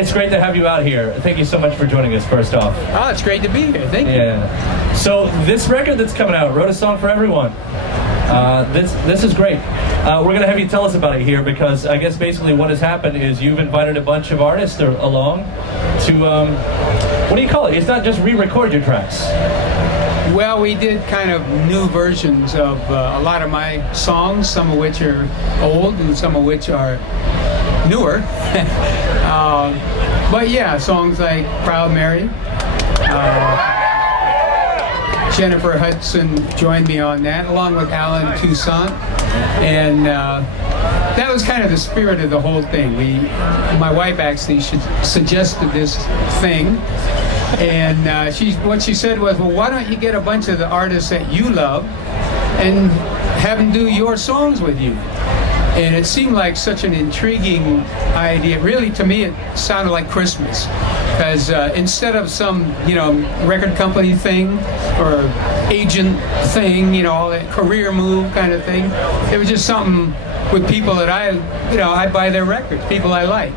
it's great to have you out here. Thank you so much for joining us, first off. Oh, it's great to be here. Thank you. Yeah. So this record that's coming out, Wrote a Song for Everyone. This is great. We're going to have you tell us about it here, because I guess basically what has happened is you've invited a bunch of artists along to, what do you call it? It's not just re-record your tracks. Well, we did kind of new versions of a lot of my songs, some of which are old and some of which are newer. But yeah, songs like Proud Mary. Jennifer Hudson joined me on that, along with Alan Toussaint. And that was kind of the spirit of the whole thing. My wife actually suggested this thing. And what she said was, well, why don't you get a bunch of the artists that you love and have them do your songs with you? And it seemed like such an intriguing idea. Really, to me, it sounded like Christmas. Because instead of some, record company thing or agent thing, all that career move kind of thing, it was just something with people that I buy their records, people I like.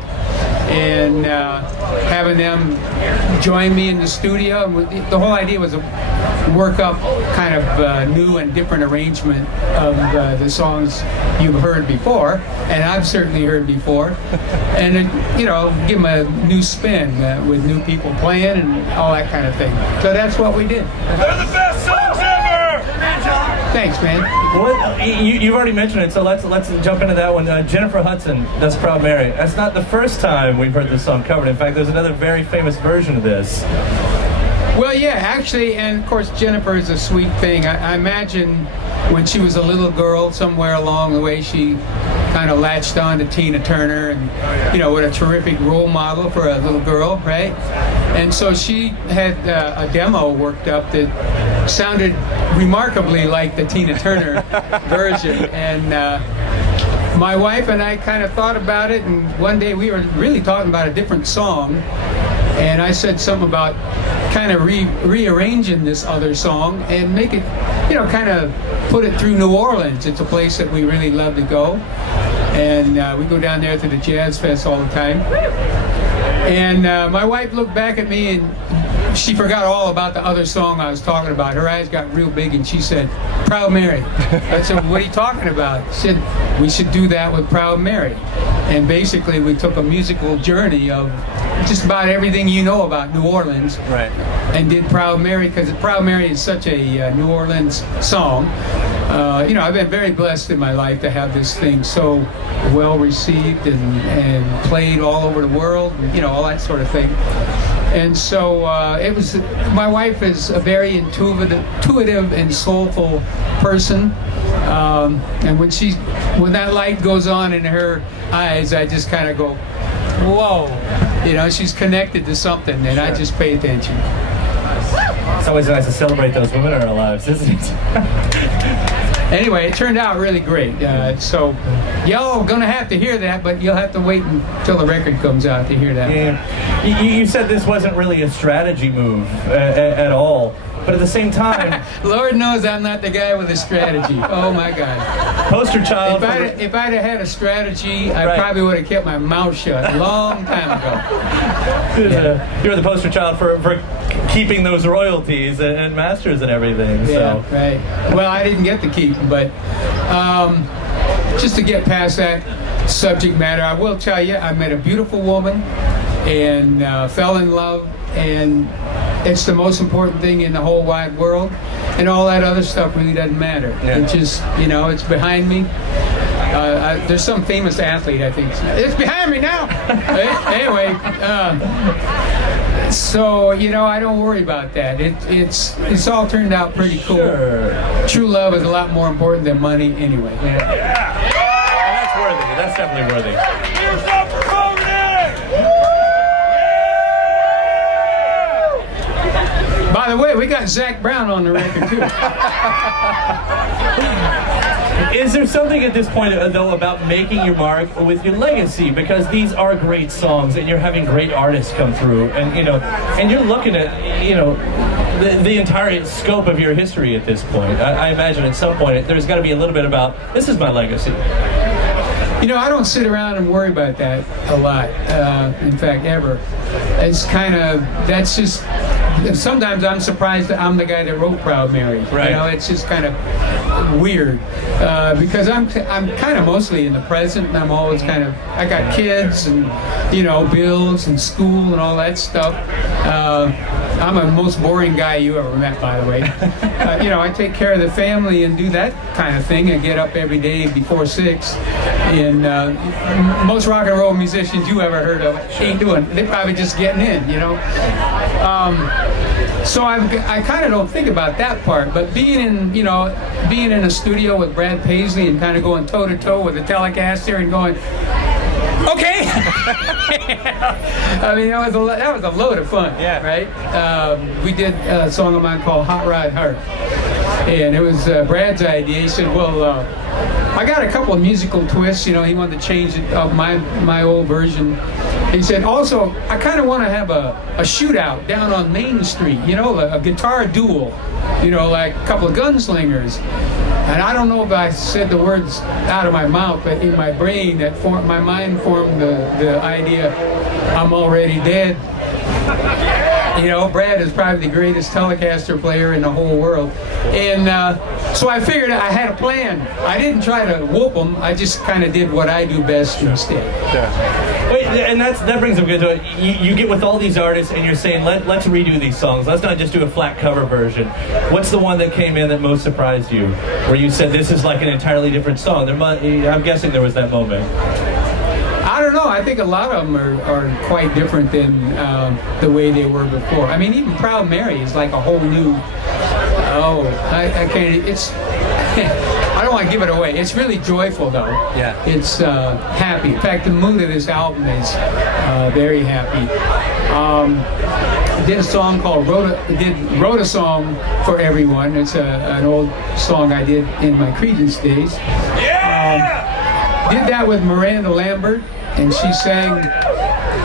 And having them join me in the studio. The whole idea was to work up kind of new and different arrangement of the songs you've heard before, and I've certainly heard before, and give them a new spin with new people playing and all that kind of thing. So that's what we did. They're the best songs ever! Thanks, man. Well, you've already mentioned it, so let's jump into that one. Jennifer Hudson, that's Proud Mary. That's not the first time we've heard this song covered. In fact, there's another very famous version of this. Well, yeah, actually, and of course, Jennifer is a sweet thing. I imagine when she was a little girl, somewhere along the way, she kind of latched on to Tina Turner, and what a terrific role model for a little girl, right? And so she had a demo worked up that sounded remarkably like the Tina Turner version, and my wife and I kind of thought about it, and one day we were really talking about a different song, and I said something about kind of rearranging this other song and make it, kind of put it through New Orleans. It's a place that we really love to go, and we go down there to the Jazz Fest all the time. And my wife looked back at me and she forgot all about the other song I was talking about. Her eyes got real big and she said, Proud Mary. I said, what are you talking about? She said, we should do that with Proud Mary. And basically we took a musical journey of just about everything you know about New Orleans, right, and did Proud Mary, because Proud Mary is such a New Orleans song. I've been very blessed in my life to have this thing so well received and played all over the world, all that sort of thing. And so my wife is a very intuitive and soulful person. And when that light goes on in her eyes, I just kind of go, whoa, she's connected to something, and I just pay attention. It's always nice to celebrate those women in our lives, isn't it? Anyway, it turned out really great. So y'all are gonna have to hear that, but you'll have to wait until the record comes out to hear that. Yeah. You said this wasn't really a strategy move at all. But at the same time, Lord knows I'm not the guy with a strategy. Oh my God! Poster child. If I'd have had a strategy, I probably would have kept my mouth shut a long time ago. You're the poster child for keeping those royalties and masters and everything. Yeah, so. right. Well, I didn't get to keep them, but just to get past that subject matter, I will tell you, I met a beautiful woman and fell in love, and it's the most important thing in the whole wide world, and all that other stuff really doesn't matter. Yeah. It just, it's behind me. There's some famous athlete, I think. It's behind me now. Anyway, so I don't worry about that. It's all turned out pretty cool. Sure. True love is a lot more important than money, anyway. Yeah. That's worthy. That's definitely worthy. Here's up for Fogerty! By the way, we got Zach Brown on the record too. Is there something at this point, though, about making your mark with your legacy? Because these are great songs, and you're having great artists come through, and and you're looking at the entire scope of your history at this point. I imagine at some point there's got to be a little bit about, this is my legacy. I don't sit around and worry about that a lot. In fact, ever. It's kind of, that's just, sometimes I'm surprised that I'm the guy that wrote Proud Mary. Right. It's just kind of weird because I'm kind of mostly in the present, and I'm always I got kids and bills and school and all that stuff. I'm the most boring guy you ever met, by the way. I take care of the family and do that kind of thing and get up every day before 6. And most rock and roll musicians you ever heard of ain't doing. They're probably just getting in, So I kind of don't think about that part, but being in a studio with Brad Paisley and kind of going toe to toe with the Telecaster and going, okay. I mean, that was a load of fun, right? We did a song of mine called Hot Rod Heart, and it was Brad's idea. He said, well, I got a couple of musical twists. He wanted to change it up my old version. He said, also, I kind of want to have a shootout down on Main Street, a guitar duel, like a couple of gunslingers. And I don't know if I said the words out of my mouth, but in my brain, my mind formed the idea, I'm already dead. Brad is probably the greatest Telecaster player in the whole world. And so I figured I had a plan. I didn't try to whoop him. I just kind of did what I do best instead. Yeah. Wait, and that brings up good to it. You get with all these artists and you're saying, let's redo these songs. Let's not just do a flat cover version. What's the one that came in that most surprised you? Where you said, this is like an entirely different song. I'm guessing there was that moment. I don't know. I think a lot of them are quite different than the way they were before. I mean, even Proud Mary is like a whole new. I can't. It's. I don't want to give it away. It's really joyful, though. Yeah. It's happy. In fact, the mood of this album is very happy. I did a song called wrote a song for everyone. It's an old song I did in my Creedence days. Did that with Miranda Lambert, and she sang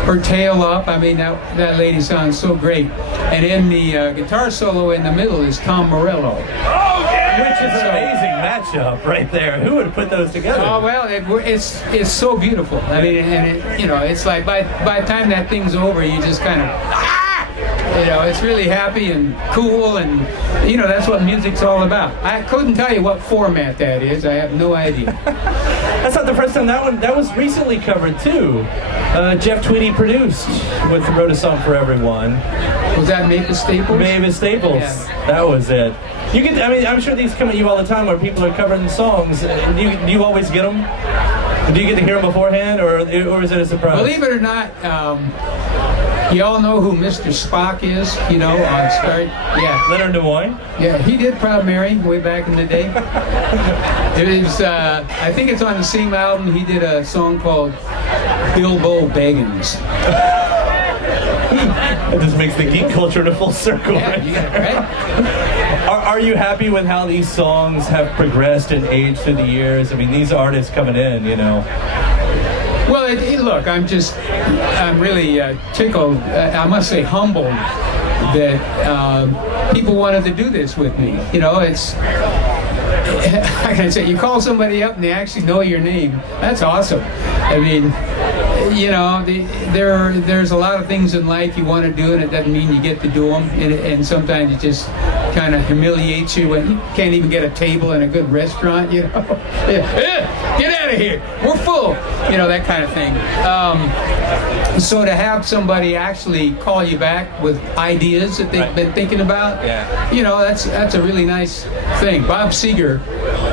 her tail up. I mean, that lady sounds so great. And in the guitar solo in the middle is Tom Morello. Which is an amazing matchup right there. Who would have put those together? Oh well, it's so beautiful. I mean, and it's like by the time that thing's over, you just kind of it's really happy and cool, and that's what music's all about. I couldn't tell you what format that is. I have no idea. That's not the first time that was recently covered too. Jeff Tweedy produced with Wrote a Song for Everyone. Was that Mavis Staples? Mavis Staples. Yeah. That was it. I'm sure these come at you all the time where people are covering songs. Do you always get them? Do you get to hear them beforehand, or is it a surprise? Believe it or not, you all know who Mr. Spock is, on Start? Yeah. Leonard Nimoy? Yeah, he did Proud Mary way back in the day. It was, I think it's on the same album. He did a song called Bilbo Baggins. It just makes the geek culture in a full circle. Yeah, right? you got it, right? Are you happy with how these songs have progressed and aged through the years? I mean, these artists coming in, Well, look, I'm really tickled. I must say humbled that people wanted to do this with me. It's, I can say, you call somebody up and they actually know your name. That's awesome. I mean, there's a lot of things in life you want to do, and it doesn't mean you get to do them. And sometimes it just kind of humiliates you when you can't even get a table in a good restaurant. Get out of here, we're full. That kind of thing. So to have somebody actually call you back with ideas that they've been thinking about, that's a really nice thing. Bob Seger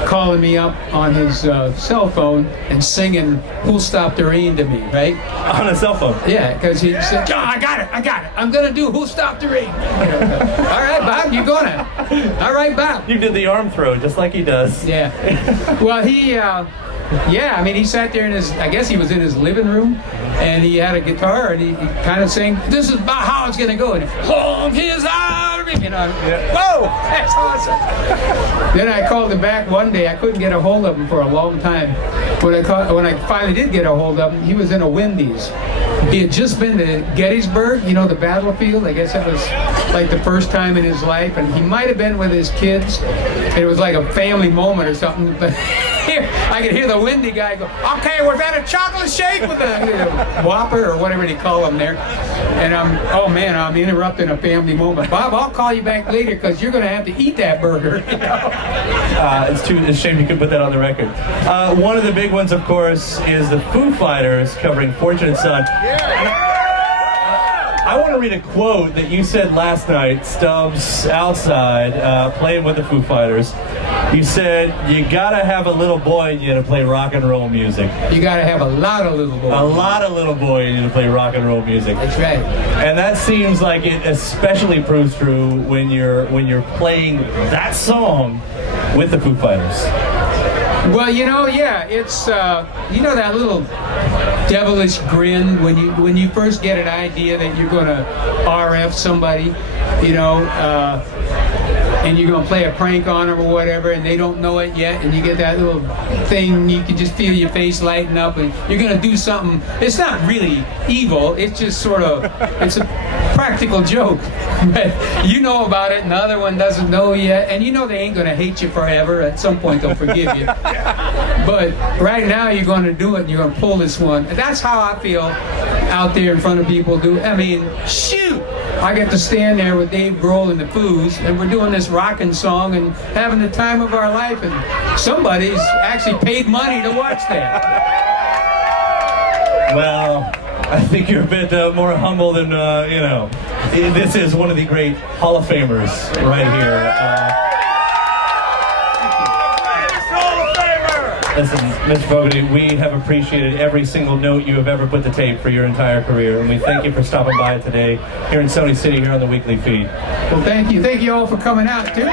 calling me up on his cell phone and singing "Who'll Stop the Rain" to me, right? On a cell phone? Yeah, because he said, "John, I got it. I'm gonna do Who'll Stop the Rain." All right, Bob, you're gonna. All right, Bob. You did the arm throw just like he does. Yeah. Well, he sat there I guess he was in his living room, and he had a guitar, and he kind of sang, "This is about how it's gonna go." And long his arms me, you know. Whoa, that's awesome. Then I called him back one day. I couldn't get a hold of him for a long time. When I finally did get a hold of him, he was in a Wendy's. He had just been to Gettysburg, you know, the battlefield. I guess that was like the first time in his life, and he might have been with his kids. And it was like a family moment or something. But I could hear the Wendy guy go, "Okay, we've had a chocolate shake with a Whopper," or whatever they call them there. And I'm interrupting a family moment. Bob, I'll call you back later because you're going to have to eat that burger. You know? It's a shame you could put that on the record. One of the big ones, of course, is the Foo Fighters covering Fortunate Son. I want to read a quote that you said last night, Stubbs, outside, playing with the Foo Fighters. You said, you gotta have a little boy in you to play rock and roll music. You gotta have a lot of little boys. A lot of little boy in you to play rock and roll music. That's right. And that seems like it especially proves true when you're playing that song with the Foo Fighters. Well, you know, yeah, it's you know that little devilish grin when you first get an idea that you're going to RF somebody, you know, and you're going to play a prank on them or whatever, and they don't know it yet, and you get that little thing, you can just feel your face lighten up, and you're going to do something. It's not really evil, it's just sort of, it's a practical joke. But you know about it, and the other one doesn't know yet, and you know they ain't going to hate you forever. At some point they'll forgive you. But right now you're going to do it, and you're going to pull this one. And that's how I feel out there in front of people. I mean, shoot! I get to stand there with Dave Grohl and the Foos, and we're doing this rockin' song and having the time of our life, and somebody's actually paid money to watch that. Well, I think you're a bit more humble than, you know. This is one of the great Hall of Famers right here. Listen, Mr. Fogerty, we have appreciated every single note you have ever put to tape for your entire career, and we thank you for stopping by today here in Sony City, here on the weekly feed. Well, thank you. Thank you all for coming out, too.